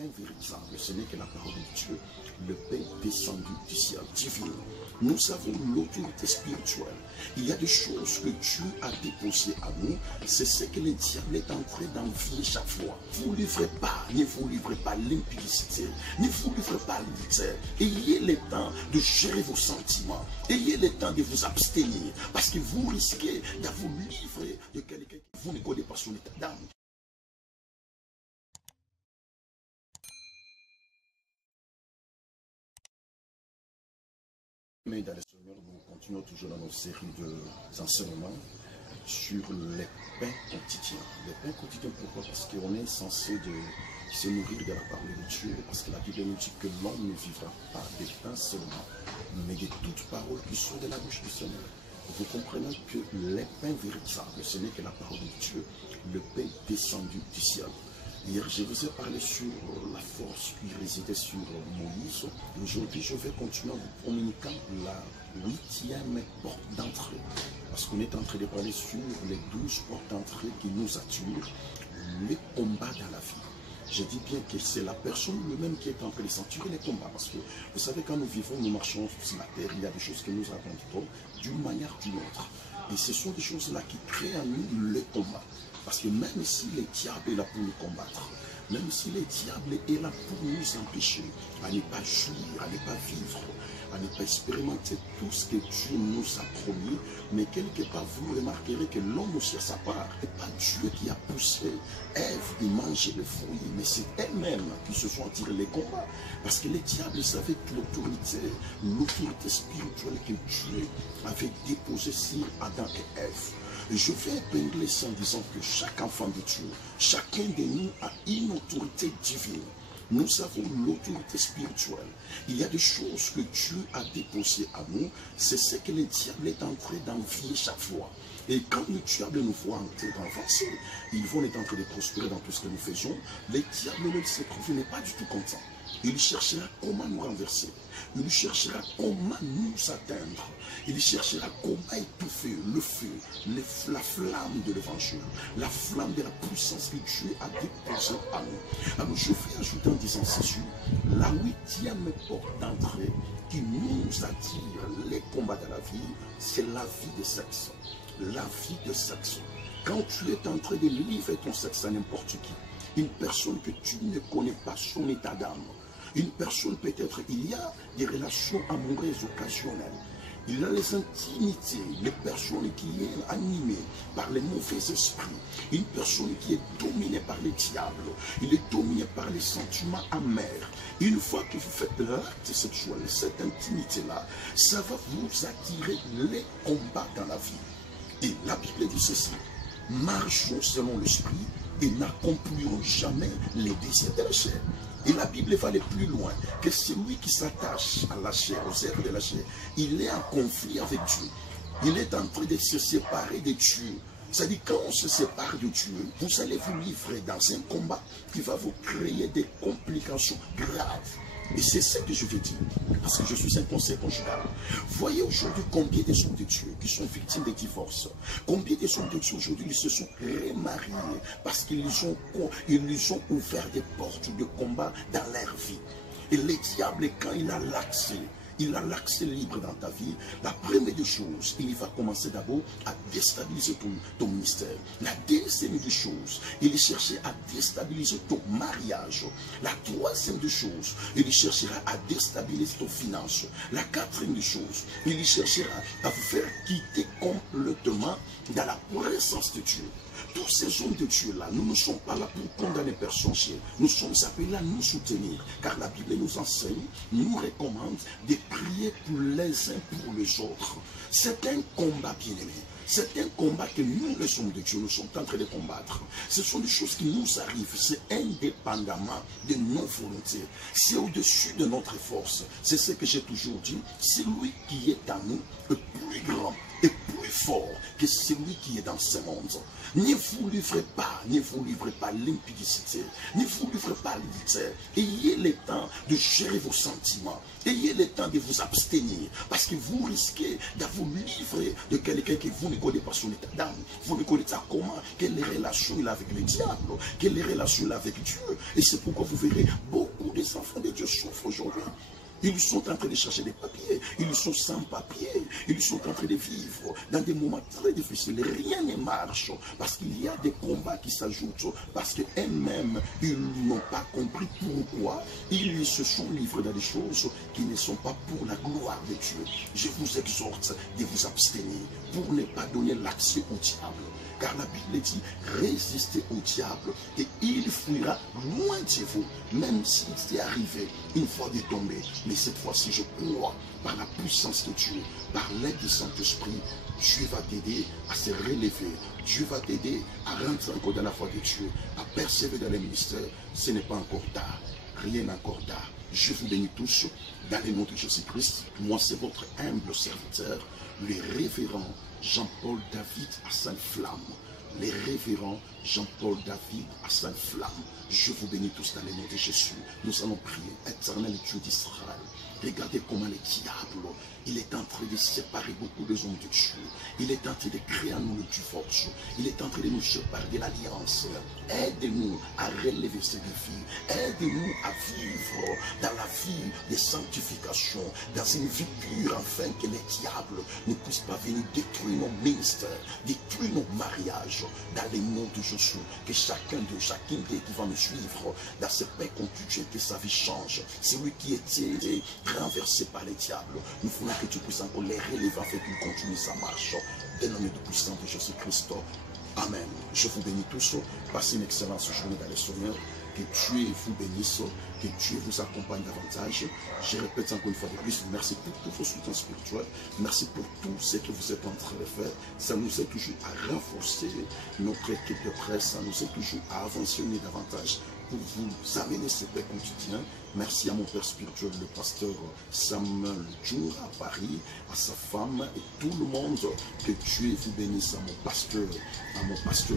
pain véritable, ce n'est que la parole de Dieu, le pain descendu du ciel, divin. Nous avons l'autorité spirituelle. Il y a des choses que Dieu a déposées à nous. C'est ce que le diable est en train d'envier chaque fois. Vous ne livrez pas, ne vous livrez pas l'impudicité, ne vous livrez pas l'adultère. Ayez le temps de gérer vos sentiments. Ayez le temps de vous abstenir. Parce que vous risquez de vous livrer de quelqu'un que vous ne connaissez pas son état d'âme. Mais dans le Seigneur, nous continuons toujours dans nos séries d'enseignements sur les pains quotidiens. Les pains quotidiens, pourquoi? Parce qu'on est censé se nourrir de la parole de Dieu. Parce que la Bible nous dit que l'homme ne vivra pas de pain seulement, mais de toute parole qui sort de la bouche du Seigneur. Vous comprenez que les pains véritables, ce n'est que la parole de Dieu, le pain descendu du ciel. Hier, je vous ai parlé sur la force qui résidait sur Moïse. Aujourd'hui, je vais continuer en vous communiquant la 8e porte d'entrée. Parce qu'on est en train de parler sur les 12 portes d'entrée qui nous attirent, les combats dans la vie. Je dis bien que c'est la personne lui-même qui est en train de s'enturer les combats. Parce que vous savez, quand nous vivons, nous marchons sur la terre, il y a des choses que nous avons d'une manière ou d'une autre. Et ce sont des choses-là qui créent en nous le combat. Parce que même si le diable est là pour nous combattre, même si le diable est là pour nous empêcher à ne pas jouir, à ne pas vivre, à ne pas expérimenter tout ce que Dieu nous a promis, mais quelque part vous remarquerez que l'homme aussi à sa part, et pas Dieu qui a poussé Ève de manger le fruit, mais c'est elle-même qui se sont tirés les combats. Parce que le diable savait que l'autorité spirituelle que Dieu avait déposée sur Adam et Ève. Et je vais épingler ça en disant que chaque enfant de Dieu, chacun de nous a une autorité divine. Nous avons l'autorité spirituelle. Il y a des choses que Dieu a déposées à nous. C'est ce que le diable est en train d'envier chaque fois. Et quand le diable nous voit en train d'avancer, ils vont être en train de prospérer dans tout ce que nous faisons. Le diable n'est pas du tout content. Il cherchera comment nous renverser. Il cherchera comment nous atteindre. Il cherchera comment étouffer le feu, la flamme de l'évangile, la flamme de la puissance que Dieu a déposée à nous. Alors je vais ajouter en disant ceci, la 8e porte d'entrée qui nous attire les combats de la vie, c'est la vie de sexe. La vie de sexe. Quand tu es en train de livrer ton sexe à n'importe qui, une personne que tu ne connais pas son état d'âme, une personne peut-être, il y a des relations amoureuses occasionnelles. Il y a les intimités, les personnes qui sont animées par les mauvais esprits. Une personne qui est dominée par les diables. Il est dominé par les sentiments amers. Une fois que vous faites l'acte sexuel, cette intimité-là, ça va vous attirer les combats dans la vie. Et la Bible dit ceci, marchons selon l'esprit et n'accomplirons jamais les désirs de la chair. Et la Bible va aller plus loin, que celui qui s'attache à la chair, aux œuvres de la chair, il est en conflit avec Dieu. Il est en train de se séparer de Dieu. C'est-à-dire, quand on se sépare de Dieu, vous allez vous livrer dans un combat qui va vous créer des complications graves. Et c'est ce que je veux dire, parce que je suis un conseil conjugal. Voyez aujourd'hui combien de hommes de Dieu qui sont victimes de divorce. Combien de hommes de Dieu aujourd'hui ils se sont remariés parce qu'ils ont ouvert des portes de combat dans leur vie. Et le diable, quand il a l'accès libre dans ta vie, la première des choses, il va commencer d'abord à déstabiliser ton ministère. La deuxième des choses, il cherchera à déstabiliser ton mariage. La troisième des choses, il cherchera à déstabiliser ton finance. La quatrième des choses, il cherchera à vous faire quitter complètement dans la présence de Dieu. Tous ces hommes de Dieu-là, nous ne sommes pas là pour condamner personne. Nous sommes appelés à nous soutenir. Car la Bible nous enseigne, nous recommande de prier pour les uns pour les autres. C'est un combat bien-aimé. C'est un combat que nous, les hommes de Dieu, nous sommes en train de combattre. Ce sont des choses qui nous arrivent. C'est indépendamment de nos volontés. C'est au-dessus de notre force. C'est ce que j'ai toujours dit. Celui qui est en nous est plus grand et plus fort que celui qui est dans ce monde. Ne vous livrez pas l'impudicité. Ne vous livrez pas vite. Ayez le temps de gérer vos sentiments. Ayez le temps de vous abstenir. Parce que vous risquez de vous livrer de quelqu'un que vous ne connaissez pas son état d'âme. Vous ne connaissez pas comment, quelle relation il a avec le diable, quelle relation il a avec Dieu. Et c'est pourquoi vous verrez beaucoup des enfants de Dieu souffrent aujourd'hui. Ils sont en train de chercher des papiers, ils sont sans papiers, ils sont en train de vivre dans des moments très difficiles. Rien ne marche parce qu'il y a des combats qui s'ajoutent, parce qu'eux-mêmes, ils n'ont pas compris pourquoi ils se sont livrés dans des choses qui ne sont pas pour la gloire de Dieu. Je vous exhorte de vous abstenir pour ne pas donner l'accès au diable. Car la Bible dit, résistez au diable et il fuira loin de vous, même s'il s'est arrivé une fois de tomber. Mais cette fois-ci, je crois, par la puissance de Dieu, par l'aide du Saint-Esprit, Dieu va t'aider à se relever. Dieu va t'aider à rentrer encore dans la foi de Dieu, à persévérer dans les ministères. Ce n'est pas encore tard. Rien n'est encore tard. Je vous bénis tous dans le nom de Jésus-Christ. Moi, c'est votre humble serviteur, le révérend Jean-Paul David à Sainte-Flamme. Les révérends Jean-Paul David à Sainte-Flamme. Je vous bénis tous dans le nom de Jésus. Nous allons prier, éternel Dieu d'Israël. Regardez comment le diable, il est en train de séparer beaucoup de hommes de Dieu. Il est en train de créer en nous le divorce. Il est en train de nous séparer de l'alliance. Aide-nous à relever ces défis. Aide-nous à vivre dans la vie de sanctification, dans une vie pure, afin que les diables ne puissent pas venir détruire nos ministères, détruire nos mariages, dans le nom de Jésus. Que chacune d'eux qui va me suivre dans ce paix continue, que sa vie change. Celui qui était renversé par les diables, nous voulons que tu puisses encore les relever afin qu'il continue sa marche. Dans le nom de puissant de Jésus-Christ. Amen. Je vous bénis tous. Passez une excellente journée dans le Seigneur. Que Dieu vous bénisse, que Dieu vous accompagne davantage. Je répète encore une fois de plus, merci pour tout vos soutiens spirituels. Merci pour tout ce que vous êtes en train de faire. Ça nous aide toujours à renforcer notre équipe de presse. Ça nous aide toujours à avancer davantage pour vous amener ce paix quotidien. Merci à mon père spirituel, le pasteur Samuel Djour à Paris, à sa femme et tout le monde. Que Dieu vous bénisse, à mon pasteur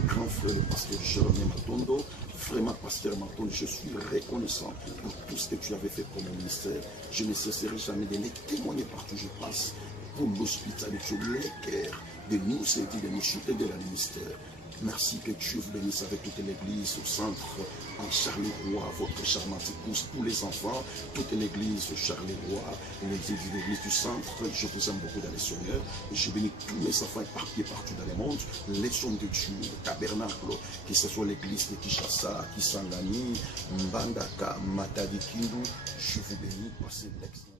grand frère, le pasteur Jérémie Matondo. Vraiment, pasteur Matondo, je suis reconnaissant pour tout ce que tu avais fait pour mon ministère. Je ne cesserai jamais de les témoigner partout où je passe pour l'hospitalité, les cœurs, de nous aider, de nous soutenir dans le ministère. Merci, que Dieu vous bénisse avec toute l'église au centre, en Charleroi, votre charmante épouse, tous les enfants, toute l'église au Charleroi, l'église du centre. Je vous aime beaucoup dans le Seigneur. Je bénis tous mes enfants éparpillés partout dans le monde, les hommes de Dieu, le tabernacle, que ce soit l'église de Kinshasa, Kisangani, Mbandaka, Matadi Kindu. Je vous bénis, passez l'excellent.